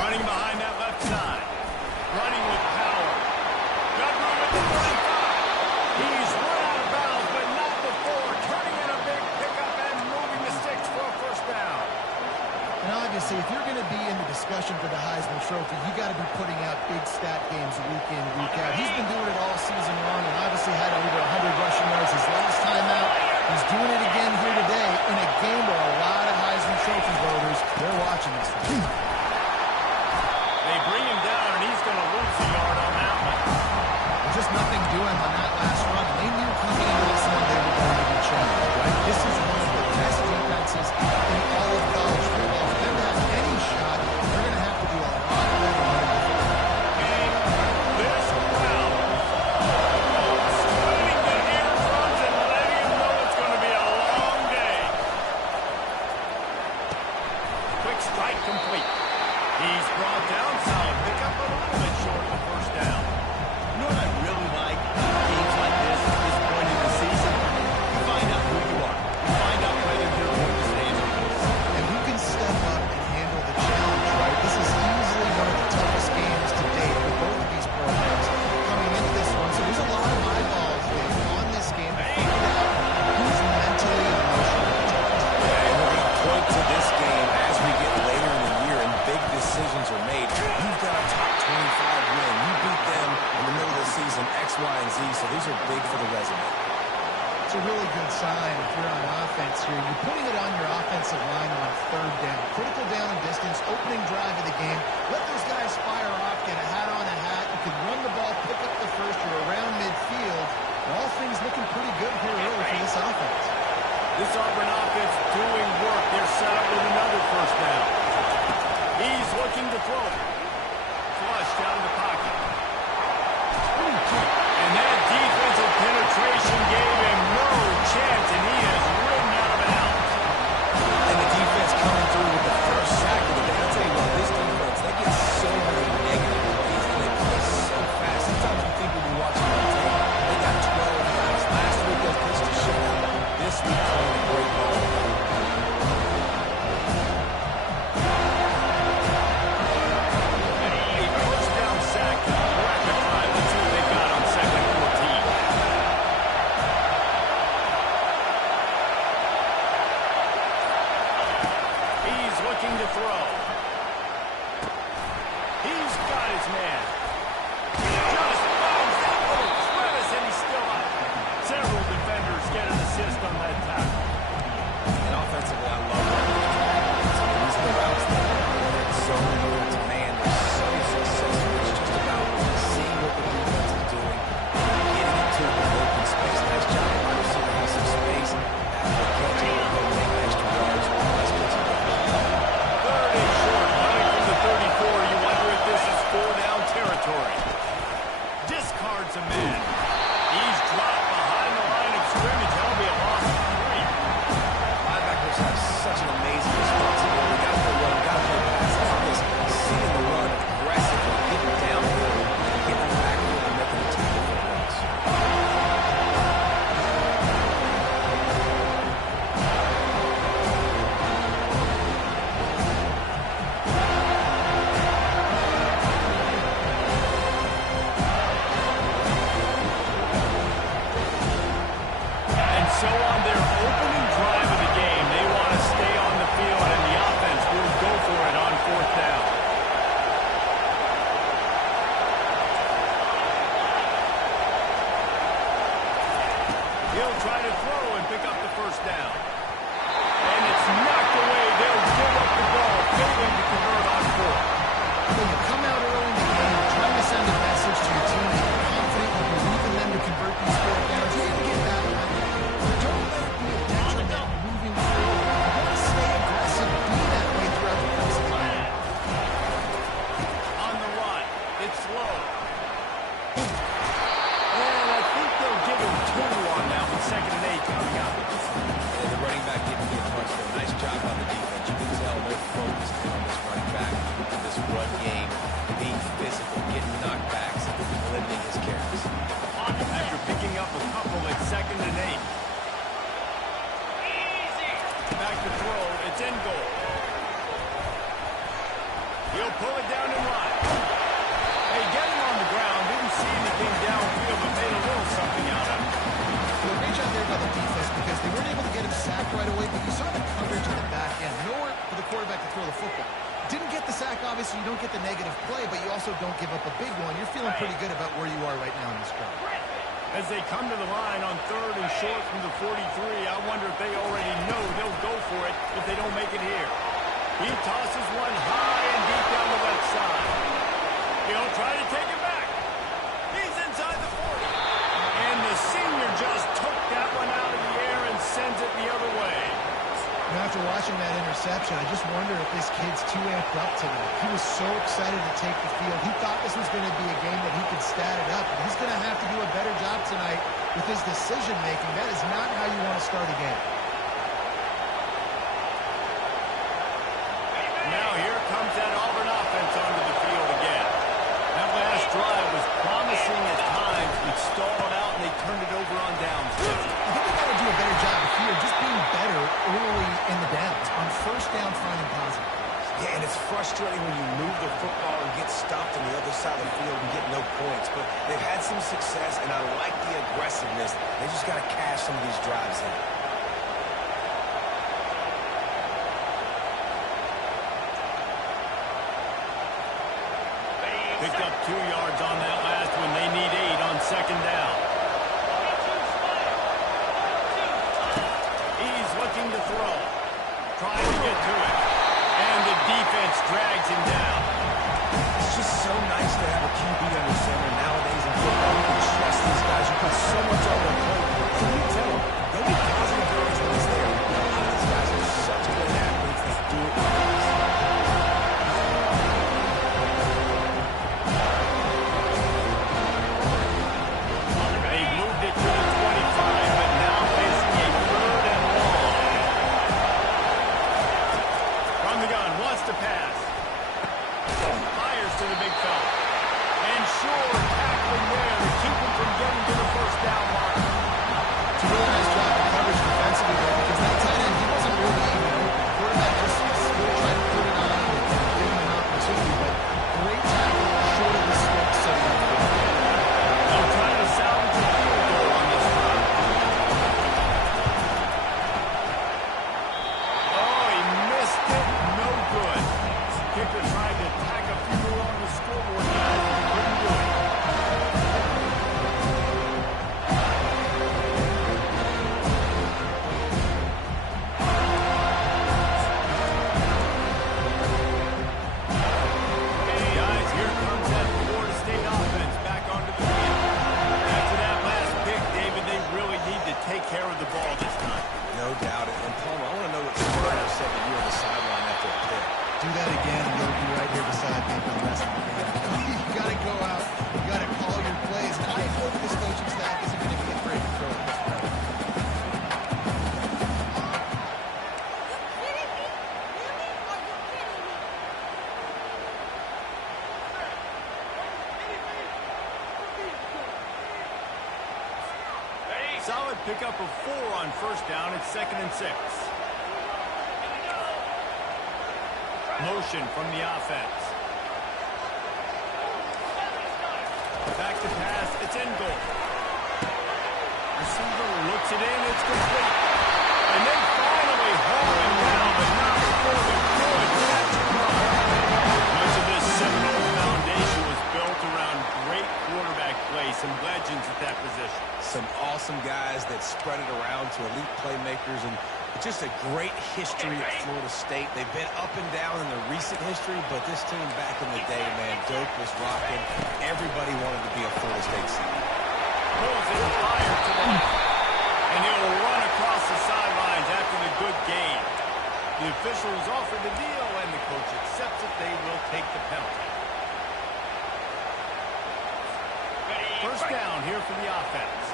Running behind that left side. Running with power. Got room at the 45. He's run out of bounds, but not before. Turning in a big pickup and moving the sticks for a first down. And obviously, if you're going to be in the discussion for the Heisman Trophy, you got to be putting out big stat games week in, week out. He's been doing it all season long and obviously had over 100 rushing yards his last time out. He's doing it again here today in a game where a lot of Heisman Trophy voters, they're watching this one. They bring him down, and he's going to lose a yard on that one. Just nothing doing on that last run. They knew coming into this one they were going to be challenged, right? This is one of the best defenses in all of college football. For them to have any shot, they're going to have to do a lot better running. And this crowd splitting the eardrums and letting him know it's going to be a long day. Quick strike complete. He's brought down, solid pickup, but a little bit short of the first down. You know what I really like about games like this at this point in the season? You find out who you are. You find out whether you're going to stand or lose. And who can step up and handle the challenge, right? This is easily one of the toughest games to date for both of these programs coming into this one. So there's a lot of eyeballs on this game to find out who's mentally and emotionally charged. Yeah, and we're going to point to this game as we get later in the year and big decisions are made. You've got a top 25 win. You beat them in the middle of the season, X, Y, and Z, so these are big for the resume. It's a really good sign if you're on offense here. You're putting it on your offensive line on third down. Critical down and distance, opening drive of the game. Let those guys fire off, get a hat on a hat. You can run the ball, pick up the first. You're around midfield. And all things looking pretty good here early for this offense. This Auburn offense doing work. They're set up with another first down. He's looking to throw. Flush down the pocket. And that defensive penetration gave him no chance, and he is ridden out of bounds. And the defense coming through with the first sack of the day. I'll tell you what, this defense, they get so many negative plays, and they play so fast. Sometimes you think when you're watching on tape, they got 12 guys. Last week, they pitched a shutout. This week, playing a great ball. To throw. He's got his man. Just finds that little crevice, and he's still up. Several defenders get an assist on that tackle. And offensively, I love that. These are the routes that are zone to man. They're so successful. It's just about seeing what the defense is doing and getting it to the open space. Nice job. Wide receiver has some space. After the catch, he will go make extra yards. Let's get some yards. Third and short, coming from the 34. You wonder if this is 4-down territory. Discards a man. He's dropped behind the line of scrimmage. That'll be a loss of 3. Linebackers have such an amazing responsibility. Got to run, got to play pass. How about this? Seeing the run aggressively, getting downhill, getting the backfield and making a tackle for runs. So on their opening drive of the game, they want to stay on the field, and the offense will go for it on 4th down. He'll try to throw and pick up the first down. And it's knocked away. They'll give up the ball, failing to convert on 4th. When you come out early in the game, you're trying to send a message to your team that you're confident you believe in them to convert these 4th downs. You need to get that one. Don't let it be a detriment moving forward. You want to stay aggressive, be that way throughout the course of the game. On the run, it's low. And I think they'll give him 2 on that one, 2nd and it down in line. Hey, get him on the ground. Didn't see anything downfield, but made a little something out of it. Well, great job there by the defense because they weren't able to get him sacked right away, but you saw the coverage on the back end. Nowhere for the quarterback to throw the football. Didn't get the sack, obviously. You don't get the negative play, but you also don't give up a big one. You're feeling pretty good about where you are right now in this drive. As they come to the line on 3rd and short from the 43, I wonder if they already know they'll go for it if they don't make it here. He tosses one high and deep down the left side. He'll try to take it back. He's inside the 40. And the senior just took that one out of the air and sends it the other way. Now, after watching that interception, I just wonder if this kid's too amped up tonight. He was so excited to take the field. He thought this was going to be a game that he could stat it up. But he's going to have to do a better job tonight with his decision-making. That is not how you want to start a game. Now here comes that Auburn offense onto the field again. That last drive was promising at times, but stalled out, and they turned it over on downs. I think they got to do a better job here, just being better early in the downs. On 1st down, finding positive plays. Yeah, and it's frustrating when you move the football and get stopped on the other side of the field and get no points. But they've had some success, and I like the aggressiveness. They just got to cash some of these drives in. Picked up 2 yards on that last one. They need 8 on 2nd down. He's looking to throw. Trying to get to it. And the defense drags him down. It's just so nice to have a QB under center nowadays in football. You can trust these guys. You put so much on their plate. And you tell them, they'll be positive yards when it's there. A lot of these guys are such good athletes that do it with ease. They moved it to the 25, but now facing a 3rd and long. From the gun, wants to pass. Fires to the big fella. And sure, tackling there to keep him from getting to the 1st down line. It's a really nice job of coverage defensively there because that tight end, he wasn't really even open. The quarterback just still tried to put it on and give him an opportunity, but great tackle short of the stick, so They'll try to salvage a field goal on this drive. Oh, he missed it. No good. Kicker tried to tack a few more on the scoreboard, guys, but couldn't do it. Guys, here comes that Florida State offense back onto the field. After that last pick, David, they really need to take care of the ball this time. No doubt. And Palmer, I want to know what Snyder said to you on the sideline after a pick. do that again and you'll be right here beside me for the rest of the game. You got to go out, you got to call your plays. And I hope this coaching staff isn't going to be afraid to throw it this way. Solid pickup of 4 on 1st down. It's 2nd and 6. Motion from the offense. Back to pass. It's in goal. Receiver looks it in. It's complete. And then finally hauling down, but not before the good catch and run. Much of this Seminole foundation was built around great quarterback play. Some legends at that position. Some awesome guys that spread it around to elite playmakers, and just a great history at Florida State. They've been up and down in the recent history, but this team back in the day, man, Doak was rocking. Everybody wanted to be a Florida State senior. Pulls it fire to the left. And he'll run across the sidelines after the good gain. The officials offer the deal, and the coach accepts it. They will take the penalty. 1st down here for the offense.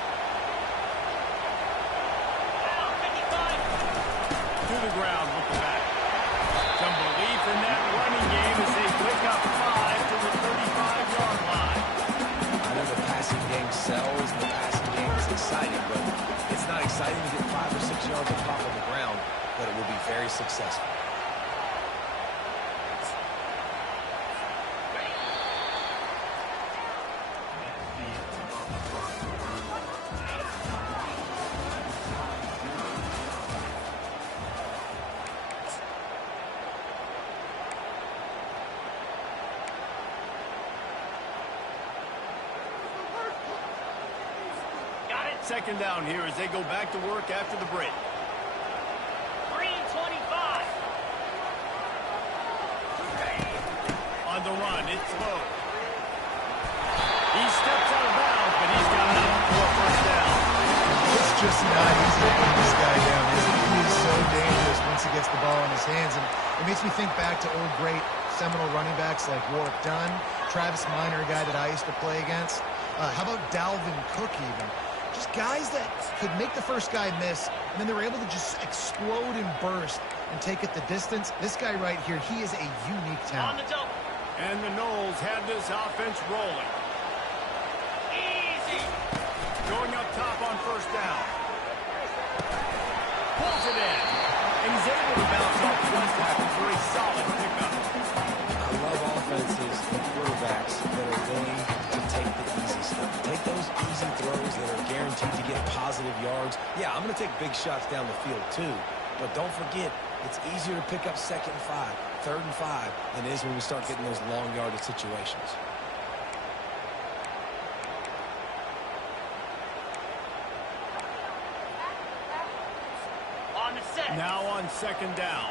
To the ground with the back. Some belief in that running game as they pick up 5 to the 35-yard line. I know the passing game sells, and the passing game is exciting, but it's not exciting to get 5 or 6 yards of pop on the ground, but it will be very successful. second down here as they go back to work after the break. 3:25. On the run, it's low. He steps out of bounds, but he's got enough for a first down. It's just not easy to put this guy down, is it? He is so dangerous once he gets the ball in his hands. And it makes me think back to old great Seminole running backs like Warwick Dunn, Travis Minor, a guy that I used to play against. How about Dalvin Cook even? Just guys that could make the first guy miss, and then they were able to just explode and burst and take it the distance. This guy right here, he is a unique On talent. the double. And the Knowles have this offense rolling. Easy. Going up top on first down. Pulls it in. And he's able to bounce off one tackle for a solid pickup. I love offenses and quarterbacks that are willing to take the easy stuff. Take those easy throws that are guaranteed to get positive yards. Yeah, I'm going to take big shots down the field too. But don't forget, it's easier to pick up 2nd and 5, 3rd and 5 than it is when we start getting those long yardage situations. On the set. Now on second down.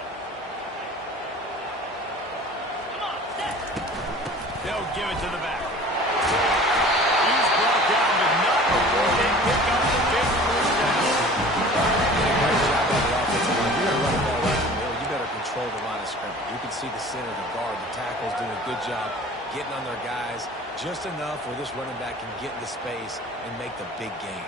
Come on, set. They'll give it to the back. He's brought down, but not before they pick up the big first down. Great job by the offensive line. You're going to run the ball right in the middle. You better control the line of scrimmage. You can see the center, the guard, the tackles doing a good job getting on their guys just enough where this running back can get into space and make the big game.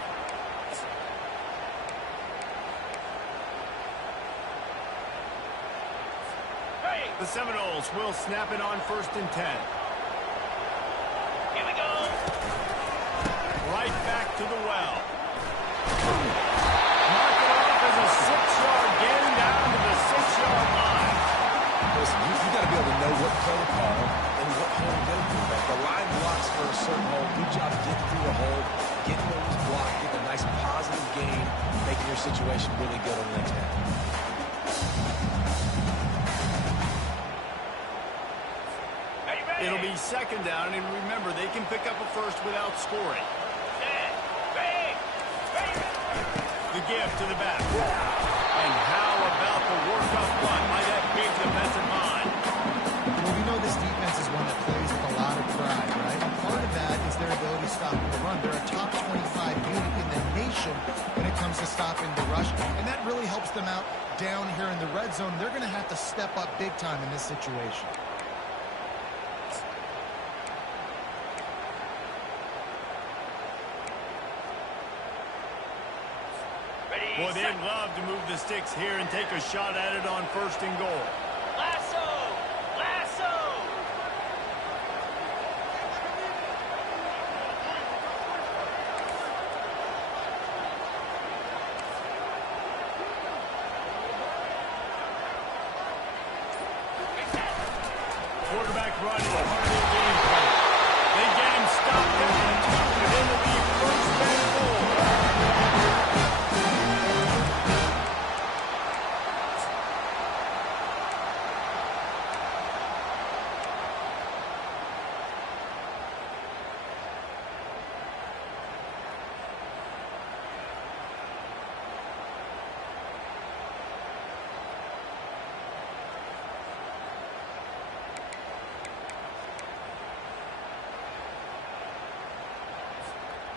The Seminoles will snap it on 1st and 10. Here we go. Right back to the well. Mark it off as a 6-yard gain down to the 6-yard line. Listen, you got to be able to know what play to call and what hole to go through. Like the line blocks for a certain hole. Good job getting through the hole, getting where it was blocked, getting a nice positive gain, making your situation really good on the next down. It'll be second down, and remember, they can pick up a first without scoring. The give to the back. And how about the work-up run by that big defensive line? Well, we know this defense is one that plays with a lot of pride, right? And part of that is their ability to stop the run. They're a top 25 unit in the nation when it comes to stopping the rush, and that really helps them out down here in the red zone. They're going to have to step up big time in this situation. Well, they'd love to move the sticks here and take a shot at it on 1st and goal. Lasso. Lasso. Quarterback run is part of their game plan. They get him stopped at the 2, and then it'll be 1st and goal.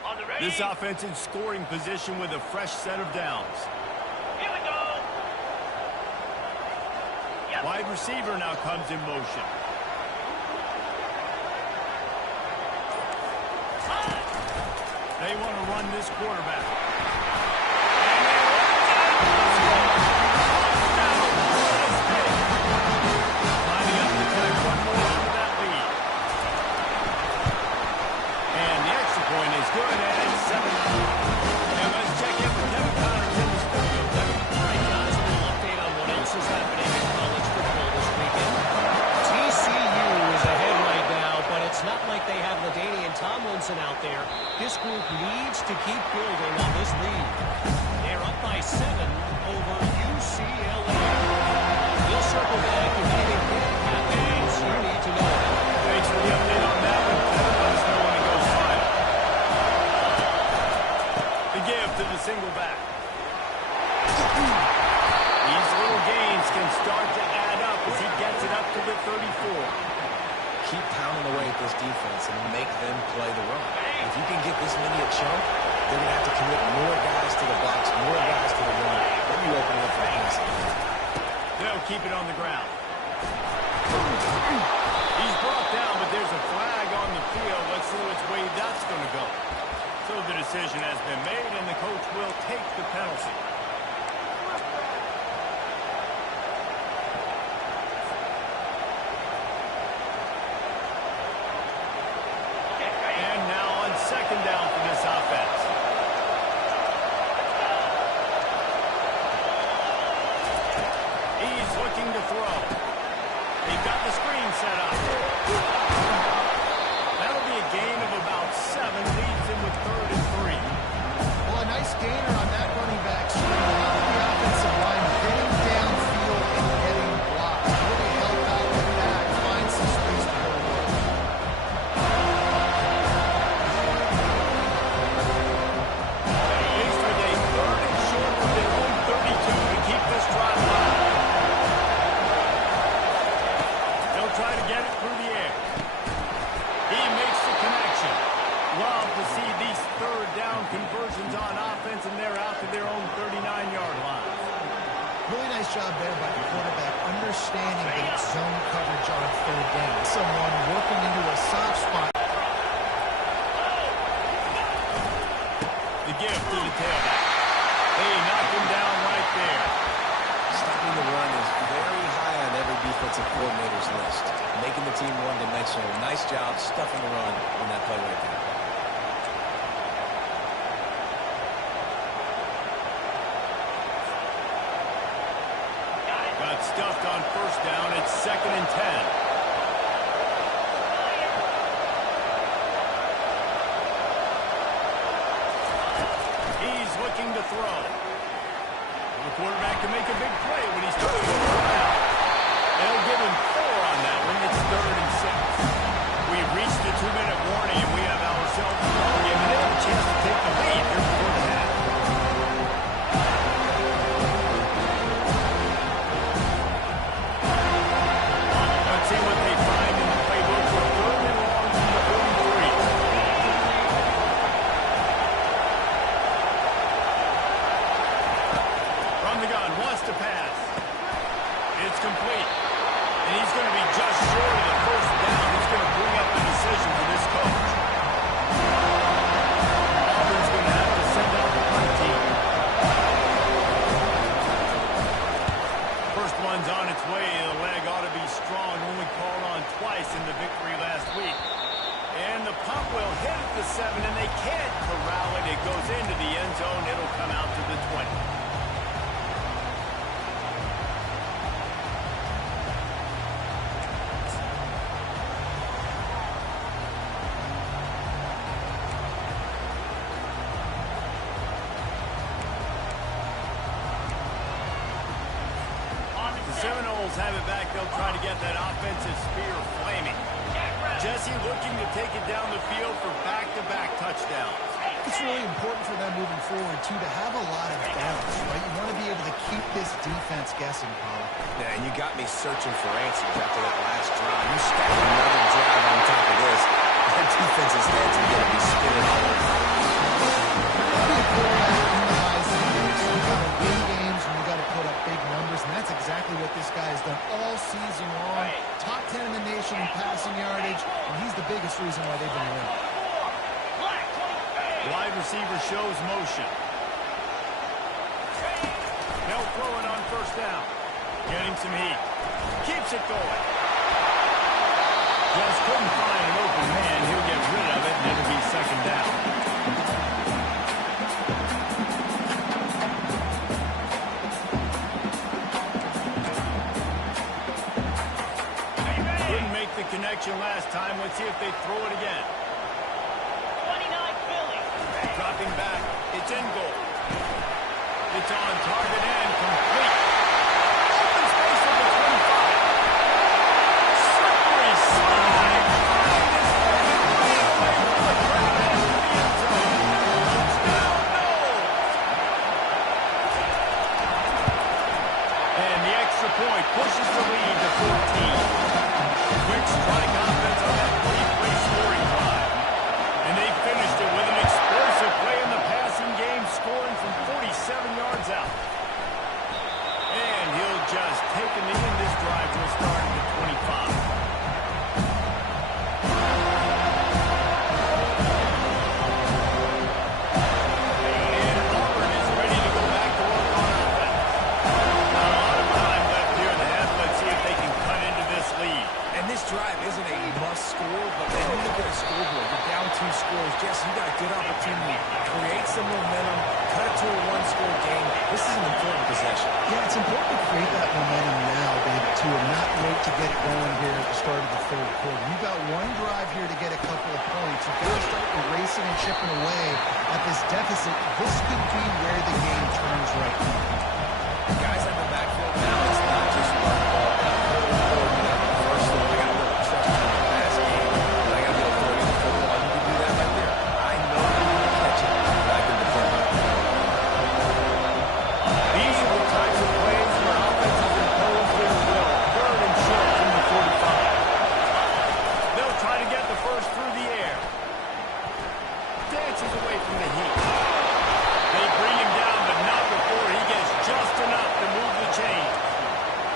On the ready. This offense in scoring position with a fresh set of downs. Here we go. Yep. Wide receiver now comes in motion. They want to run this quarterback. Lining up to tack one more onto that lead. And the extra point is good, and it's 7-0. Now let's check in with Kevin Connors in the studio. Kevin. All right, guys, a little update on what else is happening in college football this weekend. TCU is ahead right now, but it's not like they have LaDainian Tomlinson out there. This group needs to keep building on this lead. They're up by 7 over UCLA. We'll circle back if anything big happens you need to know about. Thanks for the update on that one, Kevin. Let us know when it goes final. The give defense and make them play the run. If you can get this many a chunk, they're going to have to commit more guys to the box, more guys to the run. Then you open it up for passing. They'll keep it on the ground. He's brought down, but there's a flag on the field. Let's see which way that's going to go. So the decision has been made, and the coach will take the penalty. And now on second down for this offense. He's looking to throw. He got the screen set up. That'll be a gain of about 7. Leads him with 3rd and 3. Well, a nice gainer on that running back screen. How about the offensive line getting downfield and getting blocked? Really help out with that. Find some space to go work. Faced with a 3rd and short from their own 32 to keep this drive alive. They'll try to get it through the air. He makes the connection. Love to see these 3rd down conversions on offense, and they're out to their own 39-yard line. Really nice job there by the quarterback, understanding that it's zone coverage on 3rd down. Someone working into a soft spot. The gift to the tailback. They knocked him down right there. Stopping the run is very high on every defensive coordinator's list. Making the team one-dimensional. Nice job stuffing the run on that play right there. Got stuffed on 1st down. It's 2nd and 10. He's looking to throw. The quarterback can make a big play when he starts to run out. They'll give him 4 on that one. It's 3rd and 6. We've reached the 2-minute warning, and we have ourselves a ball game, and they have a chance to take the lead here before the half. Let's see what they find in the playbook for 3rd and long from the 43. From the gun, wants to pass. It's complete. And he's going to be just short of the 1st down. It's going to bring up the decision for this coach. Auburn's going to have to send out the punt team. First one's on its way. The leg ought to be strong. Only called on twice in the victory last week. And the punt will hit at the 7, and they can't corral it. It goes into the end zone. It'll come out to the 20. Seminoles have it back. They'll try to get that offensive spear flaming. Jesse looking to take it down the field for back-to-back touchdowns. It's really important for them moving forward, too, to have a lot of downs, right? You want to be able to keep this defense guessing, Paul. Yeah, and you got me searching for answers after that last drive. You stack another drive on top of this. That defense's heads are going to be spinning all over. You got to win games and you got to put up big numbers, and that's exactly what this guy has done all season long. Top 10 in the nation in passing yardage, and he's the biggest reason why they've been winning. Wide receiver shows motion. They'll throw it on 1st down. Getting some heat. Keeps it going. Just couldn't find an open man. He'll get rid of it, and it'll be 2nd down. Couldn't make the connection last time. Let's see if they throw it again. 29 Philly. Dropping back. It's in goal. It's on target and complete. Open space at the 25. Slippery slide. This thing is running away from the crowd and into the end zone. Touchdown, Noles. And the extra point pushes the lead to 14. Quick strike offense on that brief play scoring drive. but then you look at the scoreboard. You're down 2 scores. Jesse, you got a good opportunity. Create some momentum. Cut it to a 1-score game. This is an important possession. Yeah, it's important to create that momentum now, David, too, and not wait to get it going here at the start of the third quarter. You've got one drive here to get a couple of points. You've got to start erasing and chipping away at this deficit. This could be where the game turns right now. Guys on the backfield now, it's not just run the ball down. First of all, I got to really trust you in the pass game, but I got to be able to throw you the football. You can do that right there. I know you can catch it, but I can defend it. These are the types of plays where offenses impose their will. Third and short from the 45. They'll try to get the first through the air. Dances away from the heat. They bring him down, but not before he gets just enough to move the chain.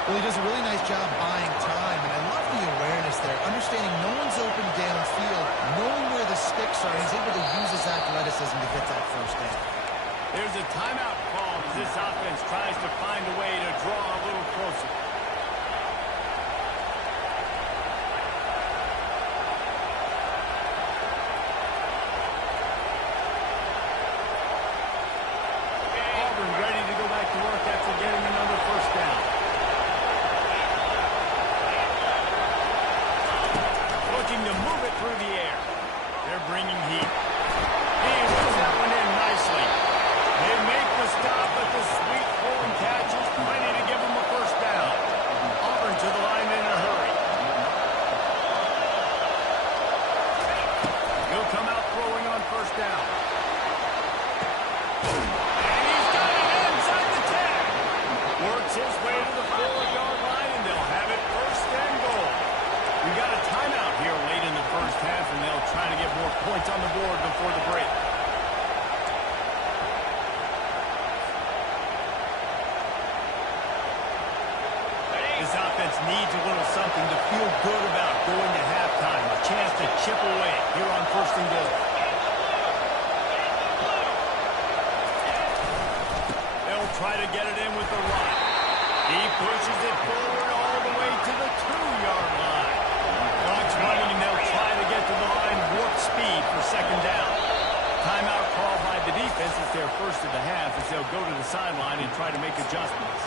Well, he does a really nice job buying time, and I love the awareness there, understanding no one's open downfield, knowing where the sticks are, and he's able to use his athleticism to get that first down. There's a timeout called as this offense tries to find a way to draw a little closer. Auburn ready to go back to work after getting another first down. Looking to move it through the air. They're bringing heat. He whips that one in nicely. They make the stop, but the sweet throwing catch is plenty to give them a first down. Auburn to the line in a hurry. He'll come out throwing on first down. And he's got it inside the 10. Works his way to the 4-yard line, and they'll have it first and goal. We got a timeout here late in the first half, and they'll try to get more points on the board before the break. This offense needs a little something to feel good about going to halftime. A chance to chip away here on first and goal. They'll try to get it in with the run. He pushes it forward all the way to the 2-yard line. Clock's running, and they'll try to get to the line warp speed for second down. Timeout called by the defense. It's their first of the half as they'll go to the sideline and try to make adjustments.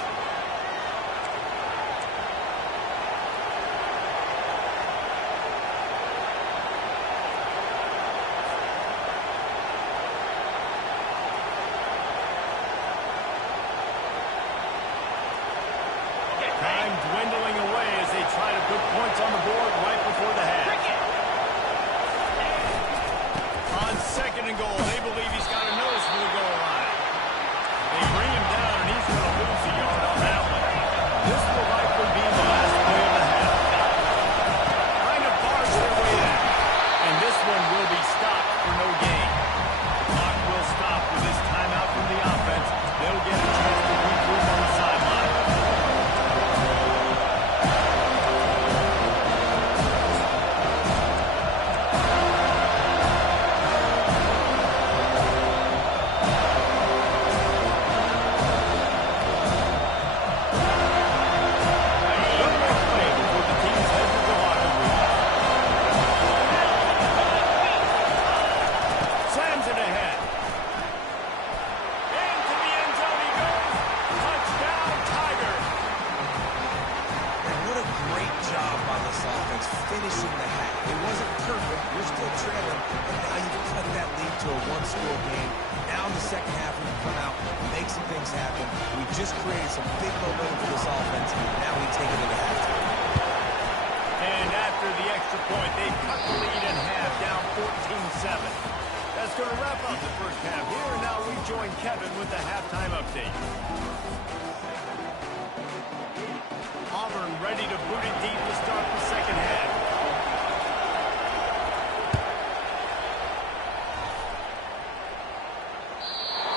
Time dwindling away as they try to put points on the board right before the half. On second and goal, they believe he's got a nose for the goal line. They bring him down, and he's going to lose a yard on that one. This will likely be the last play of the half. Trying to barge their way in. And this one will be stopped for no gain. The clock will stop with this timeout from the offense. They'll get a chance to regroup on the sideline. Finishing the half. It wasn't perfect. You're still trailing, but now you've cut that lead to a 1-score game. Now in the second half, we can come out and make some things happen. We just created some big momentum for this offense. Now we take it into halftime. And after the extra point, they cut the lead in half, down 14-7. That's going to wrap up the first half here, and now we join Kevin with the halftime update. Auburn ready to boot it deep to start the second half.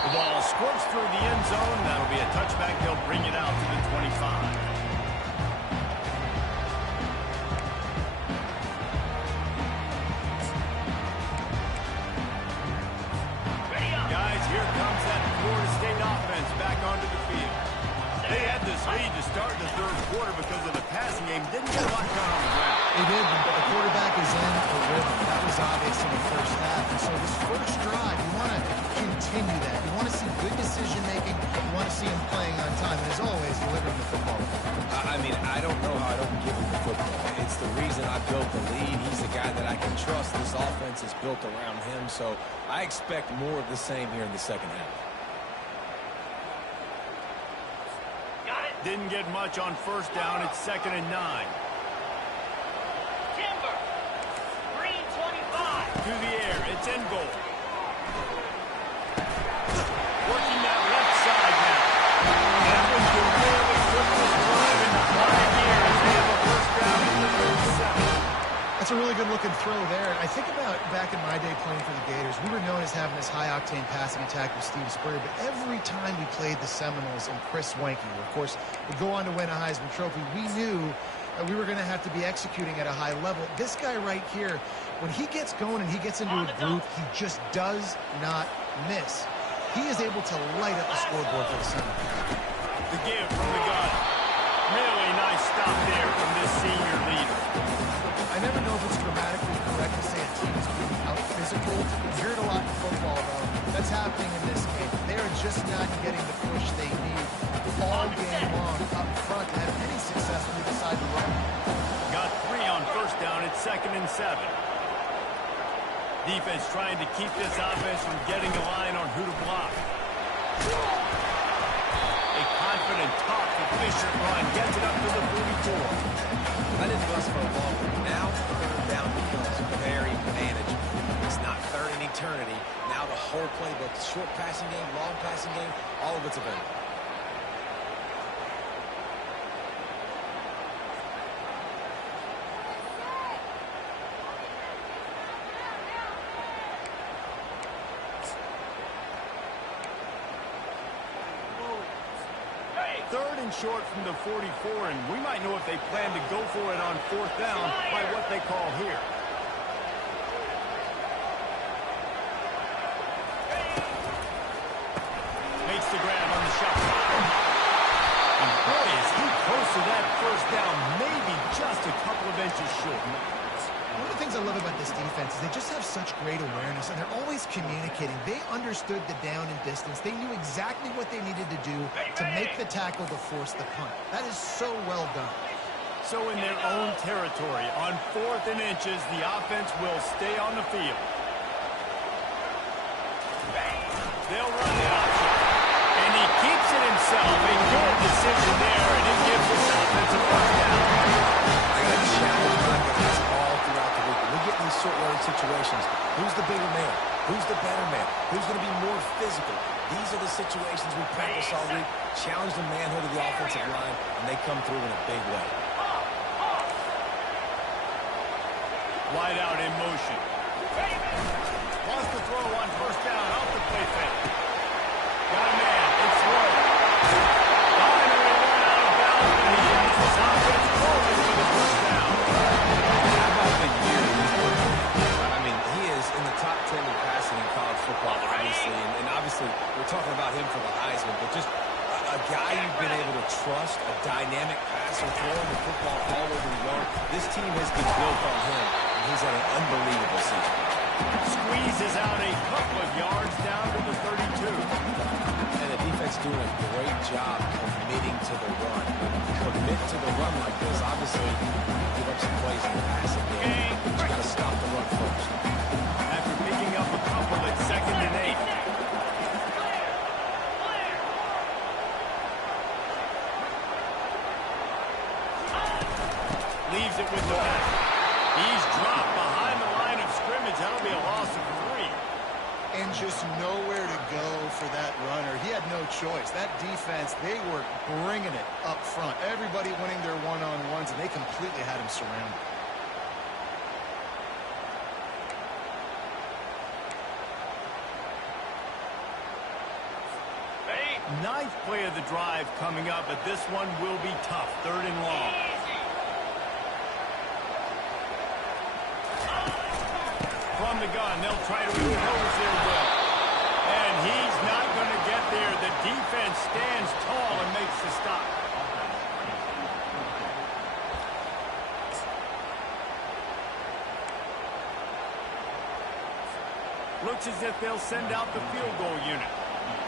The ball squirts through the end zone. That'll be a touchback. They'll bring it out to the 25. Guys, here comes that Florida State offense back onto the field. They had this lead to start the third quarter because of the passing game. Didn't get a lot done on the ground. They did, but the quarterback is in a continue that. You want to see good decision-making. You want to see him playing on time. And as always, delivering the football. I mean, I don't know how I don't give him the football. It's the reason I built the lead. He's the guy that I can trust. This offense is built around him, so I expect more of the same here in the second half. Didn't get much on first down. It's 2nd and 9. Timber. Green 25. To the air. It's in goal. Working that left side now. That one can really put this drive into high gear as they have a first down at the 37. That's a really good-looking throw there. I think about back in my day playing for the Gators, we were known as having this high-octane passing attack with Steve Spurrier, but every time we played the Seminoles and Chris Swanky, who, of course, would go on to win a Heisman Trophy, we knew that we were going to have to be executing at a high level. This guy right here, when he gets going and he gets into a groove, he just does not miss. He is able to light up the scoreboard for the Seminoles. The give from the gun. Really nice stop there from this senior leader. I never know if it's grammatically correct to say a team is being out-physical. You hear it a lot in football, though. That's happening in this game. They are just not getting the push they need all game long up front to have any success when they decide to run. Got 3 on first down. It's 2nd and 7. Defense trying to keep this offense from getting a line on who to block. A confident, tough, efficient run gets it up to the 44. Let it bust for a long one. Now, third down becomes very manageable. It's not third in eternity. Now the whole playbook, short passing game, long passing game, all of it's available. Third and short from the 44, and we might know if they plan to go for it on fourth down by what they call here. Makes the grab on the shot. And boy, is he close to that first down, maybe just a couple of inches short. One of the things I love about this defense is they just have such great awareness, and they're always communicating. They understood the down and distance. They knew exactly what they needed to do to make the tackle to force the punt. That is so well done. So in their own territory, on 4th and inches, the offense will stay on the field. They'll run the option. And he keeps it himself. A good decision there, and it gives this offense a first down. I got to challenge my guys all throughout the week. When we get in these short yardage situations, who's the bigger man? Who's the better man? Who's going to be more physical? These are the situations we practice all week. Challenge the manhood of the offensive line, and they come through in a big way. Wide out in motion. Wants to throw on first down off the play fake. Got a man. It's slow. Finally run out of bounds, and he has this offense rolling for the first down. How about the year he's working? I mean, he is in the top 10 in passing in college football, obviously. And obviously, we're talking about him for the Heisman, but just a guy you've been able to trust, a dynamic passer, throwing the football all over the yard. This team has been built on him, and he's had an unbelievable season. Squeezes out a couple of yards down to the 32. And the defense doing a great job committing to the run. When you commit to the run like this, obviously, you give up some plays in the passing game. But you got to stop the run first. After picking up a couple at 2nd and 8. Leaves it with the back. He's dropped behind the line of scrimmage. That'll be a loss of 3. And just nowhere to go for that runner. He had no choice. That defense, they were bringing it up front. Everybody winning their one-on-ones, and they completely had him surrounded. Ninth play of the drive coming up, but this one will be tough. 3rd and long. From the gun, they'll try to impose their will. And he's not going to get there. The defense stands tall and makes the stop. Looks as if they'll send out the field goal unit.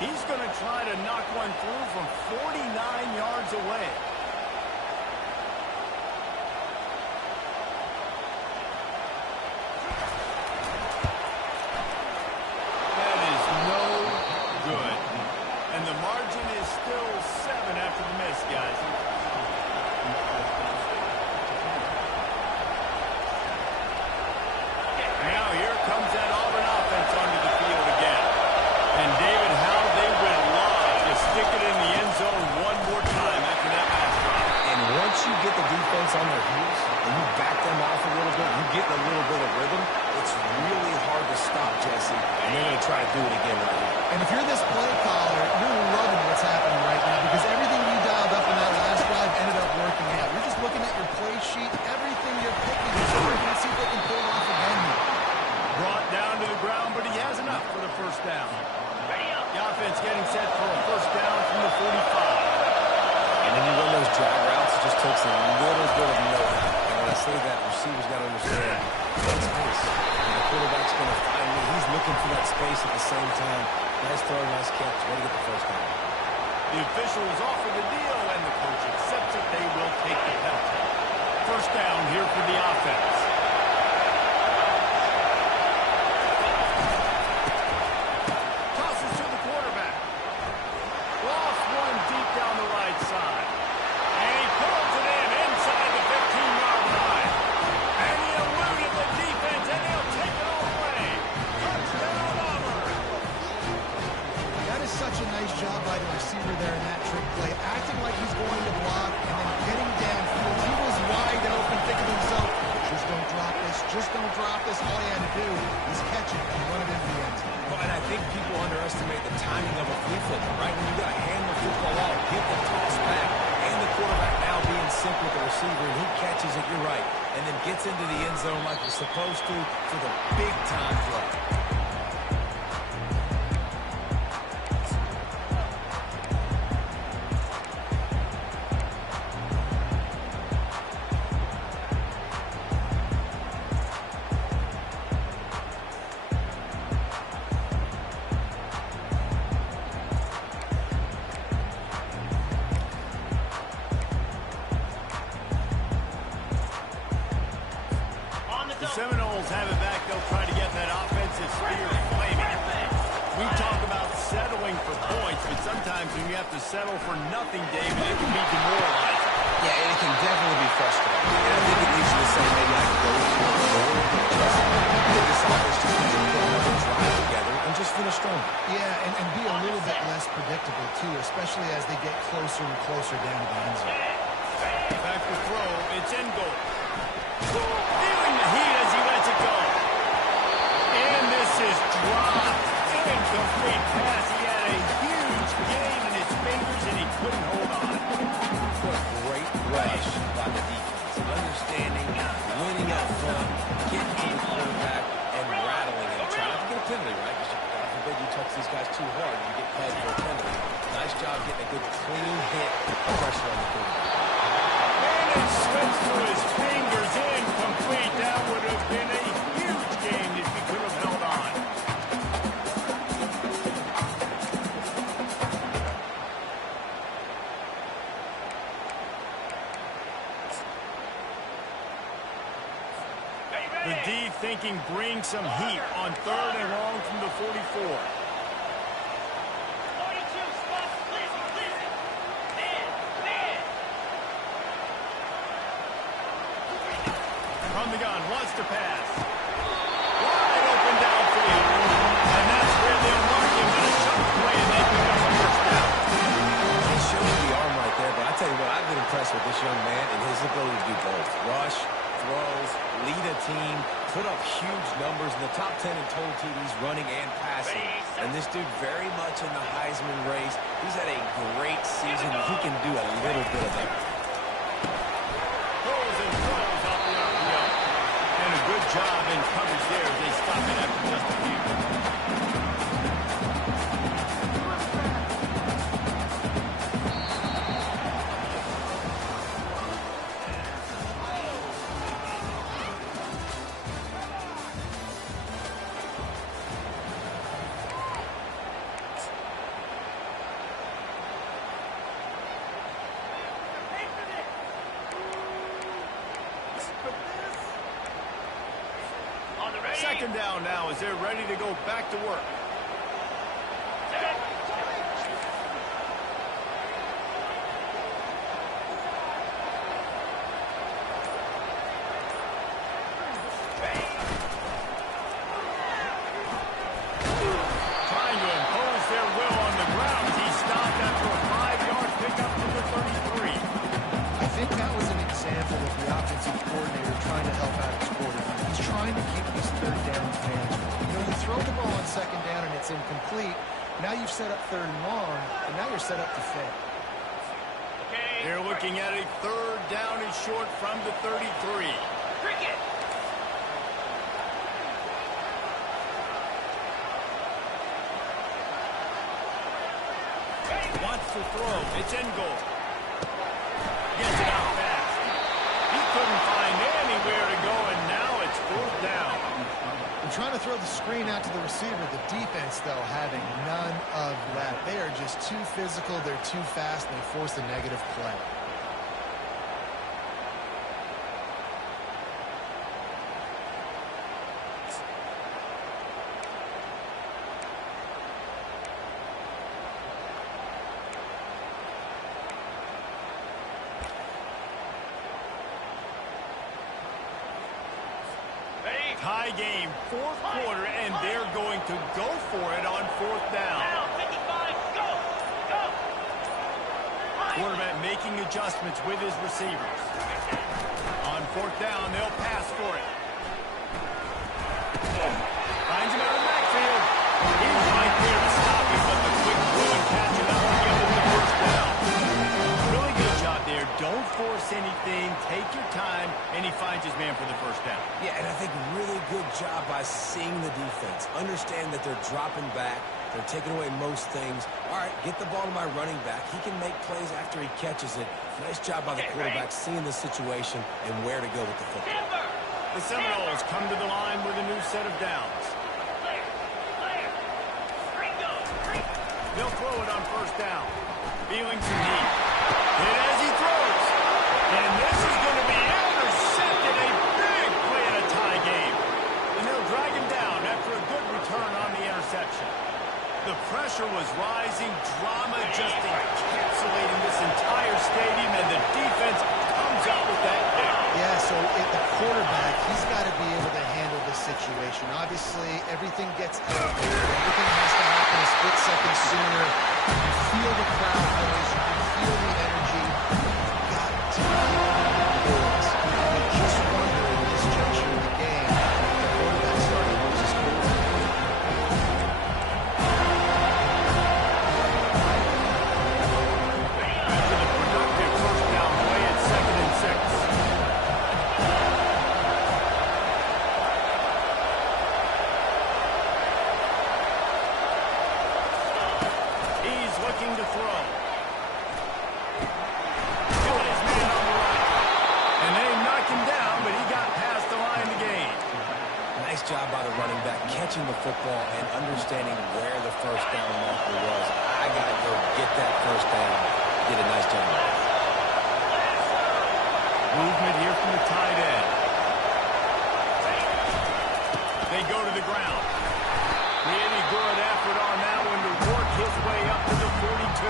He's going to try to knock one through from 49 yards away. That is no good. And the margin is still 7 after the miss, guys. Now here comes that Auburn offense onto the field again. And David, how they would love to stick it in the end zone one more time after that pass drop. And once you get the defense on their heels and you back them off a little bit, you get a little bit of rhythm, it's really hard to stop, Jesse. And they're going to try to do it again right here. And if you're this play caller, you're loving what's happening right now because everything you dialed up in that last drive ended up working out. You're just looking at your play sheet. Everything you're picking is working. Let's see if they can pull it off again here. Brought down to the ground, but he has enough for the first down. The offense getting set for a first down from the 45. And then you run those drag routes, it just takes a little bit of know-how. And when I say that, receivers got to understand that's space. And the quarterback's going to find me. He's looking for that space at the same time. Nice throw, nice catch. Way to get the first down. The officials offer the deal, and the coach accepts it. They will take the penalty. First down here for the offense. Tosses to the quarterback. Lost one deep down the right side. And he pulls it in inside the 15-yard line. And he eluded the defense, and he'll take it all the way. Touchdown, Auburn. That is such a nice job by the receiver there in that trick play, acting like he's going to block and then getting downfield. He was wide open, thinking to himself, just don't drop this, just don't drop this. All he had to do was catch it and run it into the end zone. Well, and I think people underestimate the timing of a flea flipper, right? When you got to hand the football off, get the toss back, and the quarterback now being sync with the receiver, and he catches it, you're right, and then gets into the end zone like he's supposed to for the big-time play. The Seminoles have it back. They'll try to get that offensive spear flaming. We talk about settling for points, but sometimes when you have to settle for nothing, David, it can be demoralizing. Yeah, it can definitely be frustrating. And I think it leads you to say maybe I can go for more, but just get this offense just needs to put another drive together and just finish strong. Yeah, and be a little bit less predictable, too, especially as they get closer and closer down to the end zone. Back to throw. It's in goal. Feeling the heat as he lets it go. And this is dropped. Incomplete pass. He had a huge gain in his fingers, and he couldn't hold on. What a great rush by the defense. Understanding, winning up front, getting to the quarterback, and rattling him. Trying not to get a penalty, right? Because God forbid you touch these guys too hard and you get called for a penalty. Nice job getting a good clean hit, pressure on the quarterback. And it slips through his fingers. Incomplete. That would have been a huge gain if he could have held on. The D thinking bring some heat on 3rd and long from the 44. 42, spot, listen. Man. From the gun, wants to pass. Wide open downfield. And that's where they'll mark him with a chunk play, and they pick up the first down. He shows the arm right there, but I tell you what, I've been impressed with this young man and his ability to do both. Rush, throws, lead a team, put up huge numbers in the top 10 in total TDs running and passing. And this dude very much in the Heisman race. He's had a great season. He can do a little bit of everything. Throws and throws off the RPO. And a good job in coverage there as they stop it after just a few. second down now as they're ready to go back to work. Trying to impose their will on the ground. He stopped after a 5-yard pickup from the 33. I think that was an example of the offensive coordinator trying to help out his quarterback. He's trying to keep these third downs manageable. You know, you throw the ball on second down and it's incomplete. Now you've set up third and long, and now you're set up to fail. They're looking at a third down and short from the 33. Cricket. Wants to throw. It's in goal. Gets it out fast. He couldn't find anywhere to go, and now it's fourth down. They're trying to throw the screen out to the receiver. The defense, though, having none of that. They are just too physical. They're too fast, and they force a negative play. Tie game, fourth quarter, and they're going to go for it on fourth down. Now, 55, go, go. Quarterback making adjustments with his receivers. On fourth down, they'll pass for it. Finds him out of the backfield. He's right there to stop him, but the quick throw and catch enough to give him the first down. Really good job there. Don't force anything. Take your time, and he finds his man for the first down. Yeah, and I think really good job by seeing the defense. Understand that they're dropping back. They're taking away most things. All right, get the ball to my running back. He can make plays after he catches it. Nice job by the quarterback seeing the situation and where to go with the football. Timber. The Seminoles come to the line with a new set of downs. Clear, clear. Ringo, Ringo. They'll throw it on first down. Feeling some heat. And as he throws, and this is going to be intercepted. A big play in a tie game. And they'll drag him down after a good return on the interception. The pressure was rising. Drama just encapsulating this entire stadium, and the defense comes up with that pick. Yeah, so at the quarterback, he's got to be able to handle this situation. Obviously, everything gets elevated. Everything has to happen a split second sooner. You can feel the crowd noise. You can feel the energy. You've got to keep boys. You just wonder in this juncture of the game, the quarterback starting to lose his cool. After the productive first down play at 2nd and 6. He's looking to throw. Got his man on the right. And they knocked him down, but he got past the line to gain. Nice job by the running back, catching the football and understanding where the first down marker was. I got to go get that first down. Did a nice job. Movement here from the tight end. They go to the ground. Really good effort on that one to work his way up to the 42.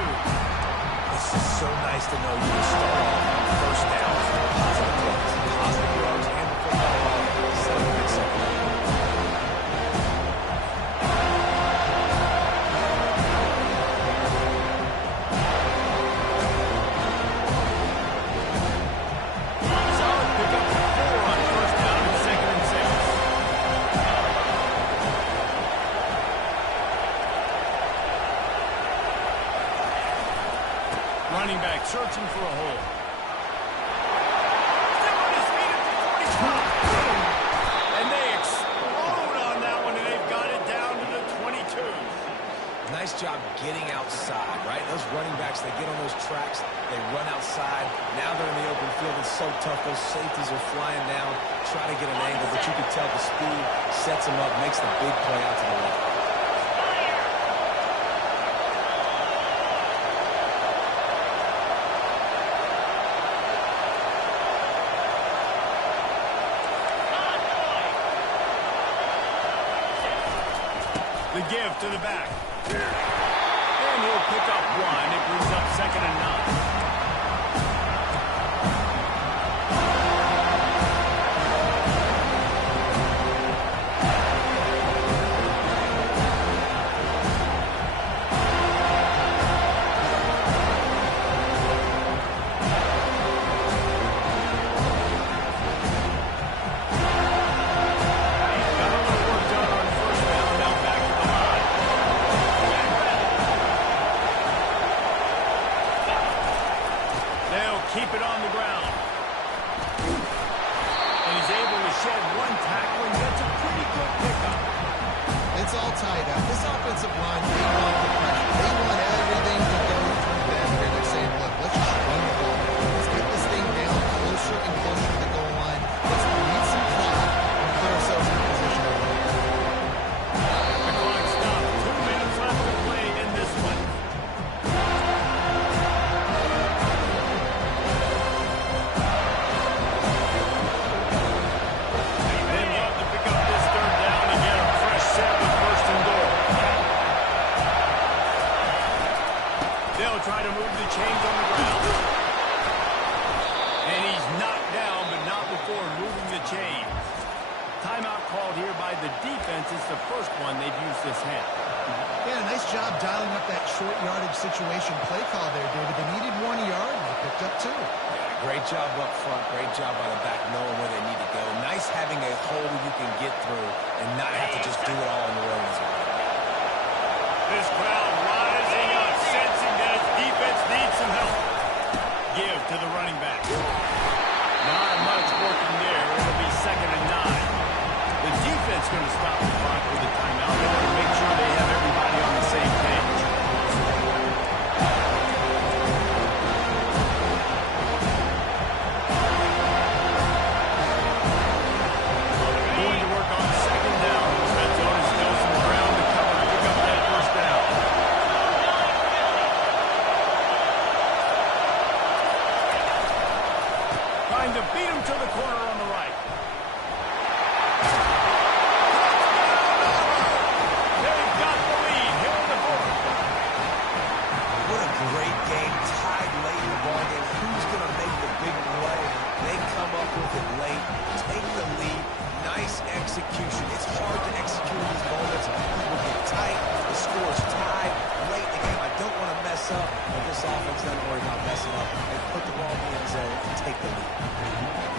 This is so nice to know you can start off on first down with positive plays, positive yards, and the football well, set up a good second. Solid pickup for 4 on first down and 2nd and 6. Running back searching for a hole. Still on his feet at the 45. And they explode on that one, and they've got it down to the 22. Nice job getting outside, right? Those running backs, they get on those tracks, they run outside. Now they're in the open field. It's so tough. Those safeties are flying down, try to get an angle, but you can tell the speed sets them up, makes the big play out to the left. The give to the back. And he'll pick up one. It brings up 2nd and 9. Keep it on the ground. And he's able to shed one tackle and gets a pretty good pickup. It's all tied up. This offensive line, they want the pressure. They want everything to go through them here. They're saying, look, let's just run the ball. Let's get this thing down closer and closer to the goal line. Let's need some clock and put ourselves in a position to win. The clock stopped. 2 minutes left to play in this one. Try to move the chains on the ground. And he's knocked down, but not before moving the chains. Timeout called here by the defense. It's the first one they've used this half. Yeah, nice job dialing up that short yardage situation play call there, David. They needed 1 yard, and they picked up 2. Yeah, great job up front. Great job by the back knowing where they need to go. Nice having a hole you can get through and not have to just do it all in the run as well. This crowd rising up, sensing that its defense needs some help. Give to the running back. Not much working there. It'll be 2nd and 9. The defense going to stop the clock with the timeout. They want to make sure they have everybody on the same page. Going to work on 2nd down. Red zone is still some ground to cover to pick up that first down. Trying to beat him to the corner on the right. They've got the lead here on the board. What a great game, tied late in the ball game. Who's going to make the big play? They come up with it late, take the lead. Nice execution. It's hard to execute in these moments. People get tight. The score is tied late in the game. I don't want to mess up, but this offense doesn't worry about messing up. They put the ball in the end zone and take the lead.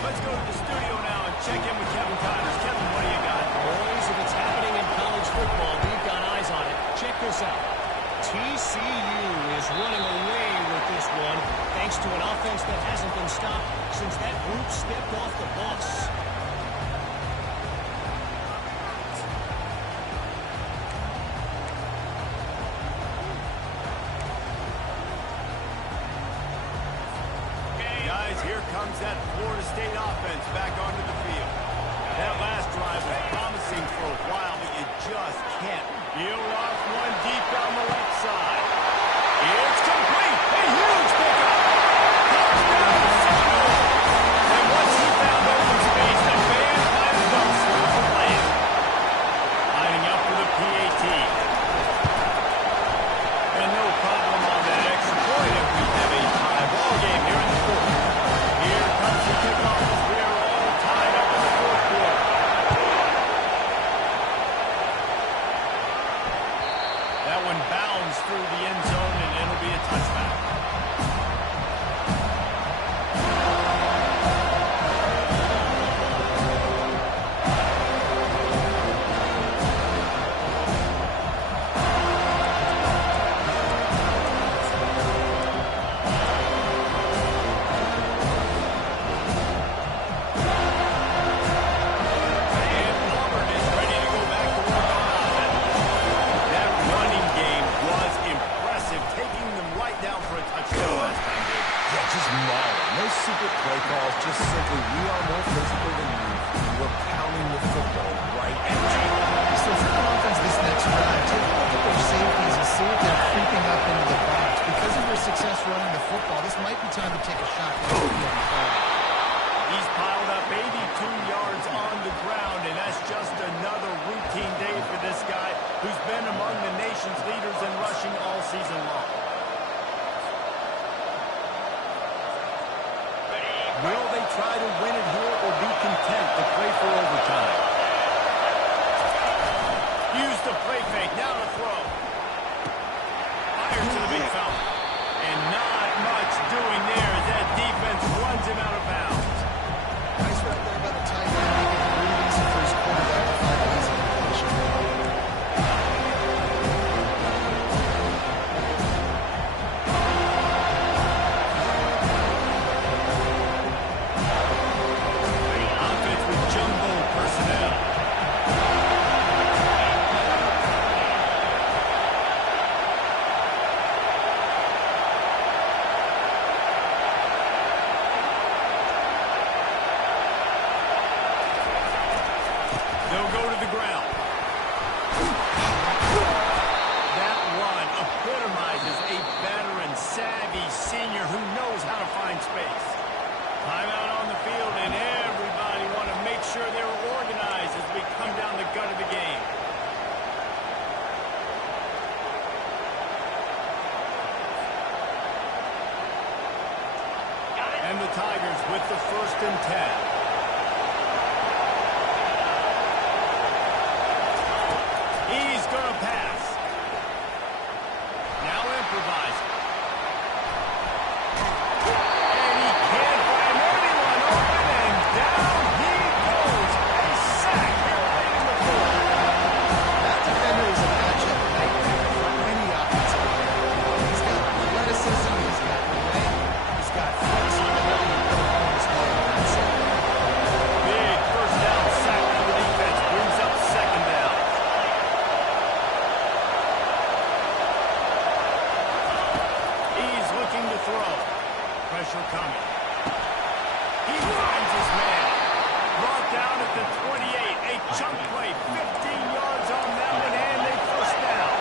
Let's go to the studio now and check in with Kevin Connors. Kevin, what do you got? Boys, if it's happening in college football, we've got eyes on it. Check this out. TCU is running away with this one thanks to an offense that hasn't been stopped since that group stepped off the bus. Here comes that Florida State offense back onto the field. That last drive was promising for a while, but you just can't. Yield off one deep down the left side. It's complete. A huge pickup. Touchdown, Samuel. And once he found open space, the band lined up for the play. Lining up for the PAT. And no problem on that extra point if we have a tie ball game here in the fourth. Here comes the kickoff as we are all tied up in the fourth quarter. That one bounds through the end zone, and it'll be a touchback. Taking them right down for a who's been among the nation's leaders in rushing all season long. Will they try to win it here or be content to play for overtime? Use the play fake. Now to throw. Fires to the big fella. And not much doing there as that defense runs him out of bounds. Nice right there by the tight end, making it really easy for his quarterback to find an easy completion. Offense with jumbo personnel. They'll go to the ground. That run epitomizes a veteran, savvy senior who knows how to find space. Timeout on the field, and everybody want to make sure they're organized as we come down the gut of the game. And the Tigers with the 1st and 10. He's going to pass. Now improvising. And he can't find anyone open, and down he goes. A sack here late in the 4th. That defender is a matchup nightmare for any offensive player. He's got athleticism, he's got length, he's got flexibility to go home as well on that side. Big 1st down sack for the defense. Brings up 2nd down. He's looking to throw. Pressure coming. He finds his man. Brought down at the 28. A chunk play. 15 yards on that one, and a 1st down.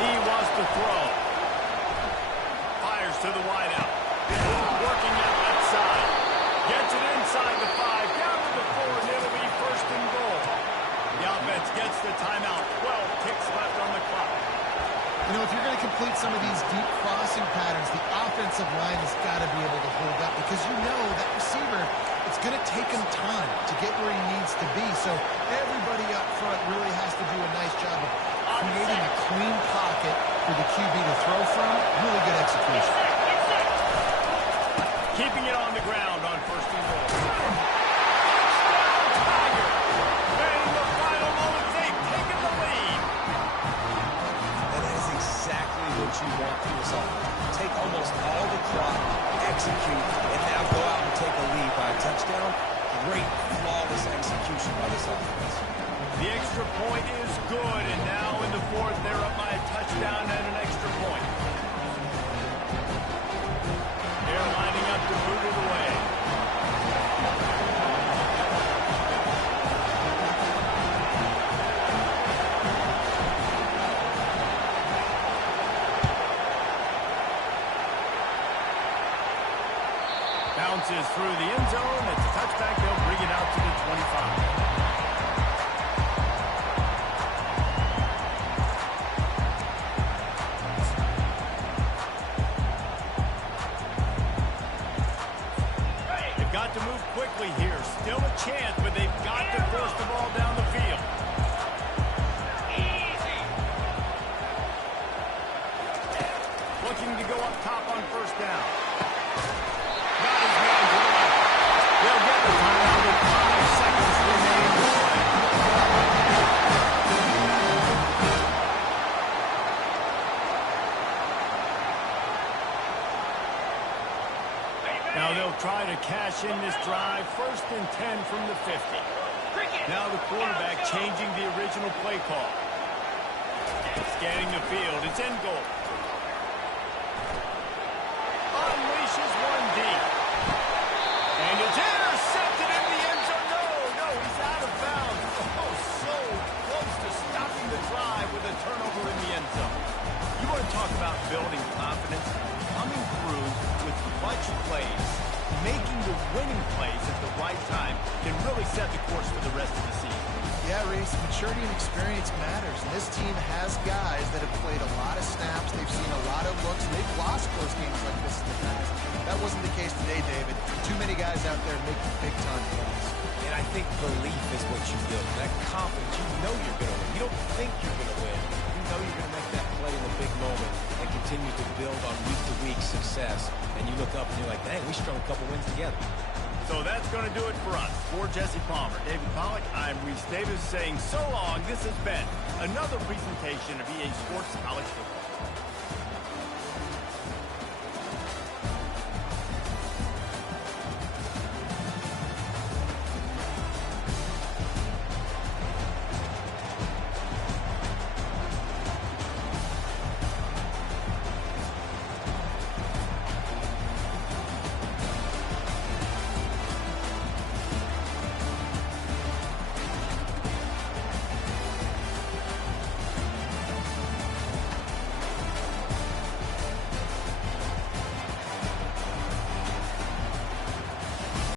He wants to throw. Fires to the wideout. Working that left side. Gets it inside the 5. Down to the 4, and it'll be 1st and goal. The offense gets the timeout. 12 ticks left on the clock. You know, if you're going to complete some of these deep crossing patterns, the offensive line has got to be able to hold up because you know that receiver, it's going to take him time to get where he needs to be. So everybody up front really has to do a nice job of creating a clean pocket for the QB to throw from. Really good execution. Keeping it on the ground on 1st and goal. Touchdown, Tiger. And in the final moments, they've taken the lead. And that is exactly what you want from this offense. Take almost all the clock, execute, and now go out and take a lead by a touchdown. Great, flawless execution by this offense. The extra point is good, and now in the 4th, they're up by a touchdown and an extra point. They're lining up to move it away. Bounces through the end zone. It's a touchback. They'll bring it out to the 25. They've got to move quickly here. Still a chance, but they've got to force the ball down the field. Easy. Looking to go up top on 1st down. Got his man to the left. They'll get the timeout with 5 seconds remaining to play. Now they'll try to cash in this drive. 1st and 10 from the 50. Now the quarterback changing the original play call. Scanning the field. It's in goal. Unleashes one deep. And it's intercepted in the end zone. No, he's out of bounds. Oh, so close to stopping the drive with a turnover in the end zone. You want to talk about building confidence? Coming through with clutch plays, making the winning plays at the right time. can really set the course for the rest of the season. Yeah, Reese, maturity and experience matters, and this team has guys that have played a lot of snaps. They've seen a lot of looks, and they've lost close games like this in the past. That wasn't the case today, David. Too many guys out there making big-time plays. And I think belief is what you build. That confidence, you know you're going to win. You don't think you're going to win. You know you're going to make that play in the big moment and continue to build on week-to-week success. And you look up and you're like, dang, we strung a couple wins together. So that's going to do it for us. For Jesse Palmer, David Pollack, I'm Reese Davis saying so long. This has been another presentation of EA Sports College Football.